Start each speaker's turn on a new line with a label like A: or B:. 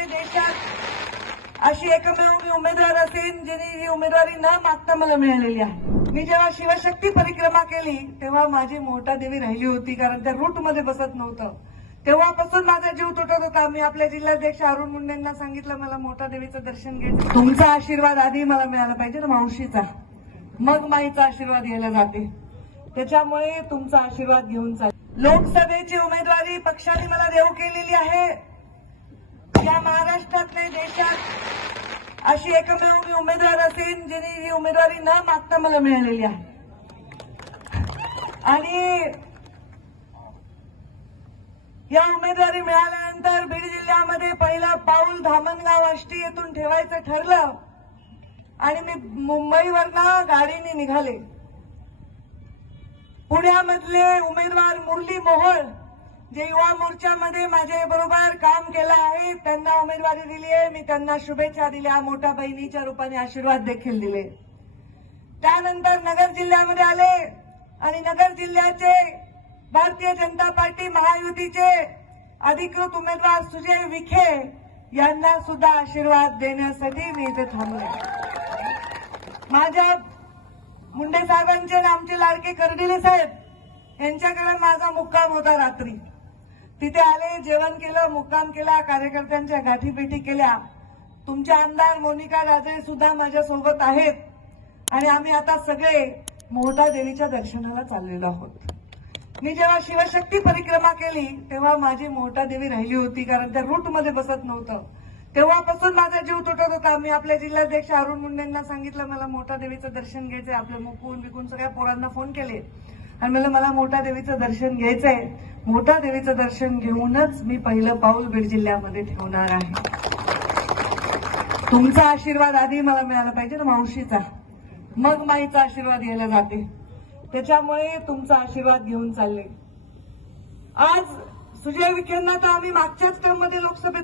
A: महाराष्ट्रात देशात अशी एकमेव मी उमेदवार असेल जिने ही उमेदवारी न मागता मला मिळालेली आहे. मी जेव्हा शिवशक्ती परिक्रमा केली तेव्हा माझी मोठा देवी राहिली होती कारण त्या रूटमध्ये बसत नव्हतं. तेव्हापासून माझा जीव तुटत होता. मी आपल्या जिल्हाध्यक्ष अरुण मुंडेंना सांगितलं मला मोठा देवीचं दर्शन घ्यायचं तुमचा आशीर्वाद आधी मला मिळाला पाहिजे ना मावशीचा. मग माईचा आशीर्वाद घ्यायला जाते. त्याच्यामुळे तुमचा आशीर्वाद घेऊन चाल लोकसभेची उमेदवारी पक्षाने मला देऊ केलेली आहे. महाराष्ट्रात नाही देशात अशी एकमेव मी उमेदवार असेल जिने ही उमेदवारी न मागता मला मिळालेली आहे. आणि या उमेदवारी मिळाल्यानंतर बीड जिल्ह्यामध्ये पहिला पाऊल धामणगाव आष्टी येथून ठेवायचं ठरलं आणि मी मुंबईवरनं गाडीने निघाले. पुण्यामधले उमेदवार मुरली मोहोळ जे युवा मोर्चामध्ये माझ्या बरोबर काम आहे त्यांना उमेदवारी दिली आहे. मी त्यांना शुभेच्छा दिल्या. मोठ्या बहिणीच्या रूपाने आशीर्वाद देखील दिले. त्यानंतर नगर जिल्ह्यामध्ये आले. आणि नगर जिल्ह्याचे भारतीय जनता पार्टी महायुतीचे अधिकृत उमेदवार सुजय विखे यांना सुद्धा आशीर्वाद देण्यासाठी मी इथे थांबले. माझ्या मुंडे साहेबांचे आणि आमचे लाडके कर्डिले साहेब यांच्याकडे माझा मुक्काम होता रात्री. तिथे आले जेवण केलं मुक्काम केला कार्यकर्त्यांच्या गाठीभेटी केल्या. तुमच्या आमदार मोनिका राजे सुद्धा माझ्या सोबत आहेत. आणि आम्ही आता सगळे मोहटा देवीच्या दर्शनाला चाललेलो आहोत. मी जेव्हा शिवशक्ती परिक्रमा केली तेव्हा माझी मोहटा देवी राहिली होती कारण त्या रूटमध्ये बसत नव्हतं. तेव्हापासून माझा जीव तुटत होता. मी आपल्या जिल्हाध्यक्ष अरुण मुंडेंना सांगितलं मला मोठा देवीचं दर्शन घ्यायचंय. आपल्या मुकून बिकून सगळ्या पोरांना फोन केले. आणि मला मला मोठा देवीचं दर्शन घ्यायचंय. मोठा देवीचं दर्शन घेऊनच मी पहिलं पाऊल बीड जिल्ह्यामध्ये ठेवणार आहे. तुमचा आशीर्वाद आधी मला मिळाला पाहिजे ना मावशीचा. मग माईचा आशीर्वाद घ्यायला जाते. त्याच्यामुळे तुमचा आशीर्वाद घेऊन चालले. आज सुजय विखेंना तर आम्ही मागच्याच टर्ममध्ये लोकसभेत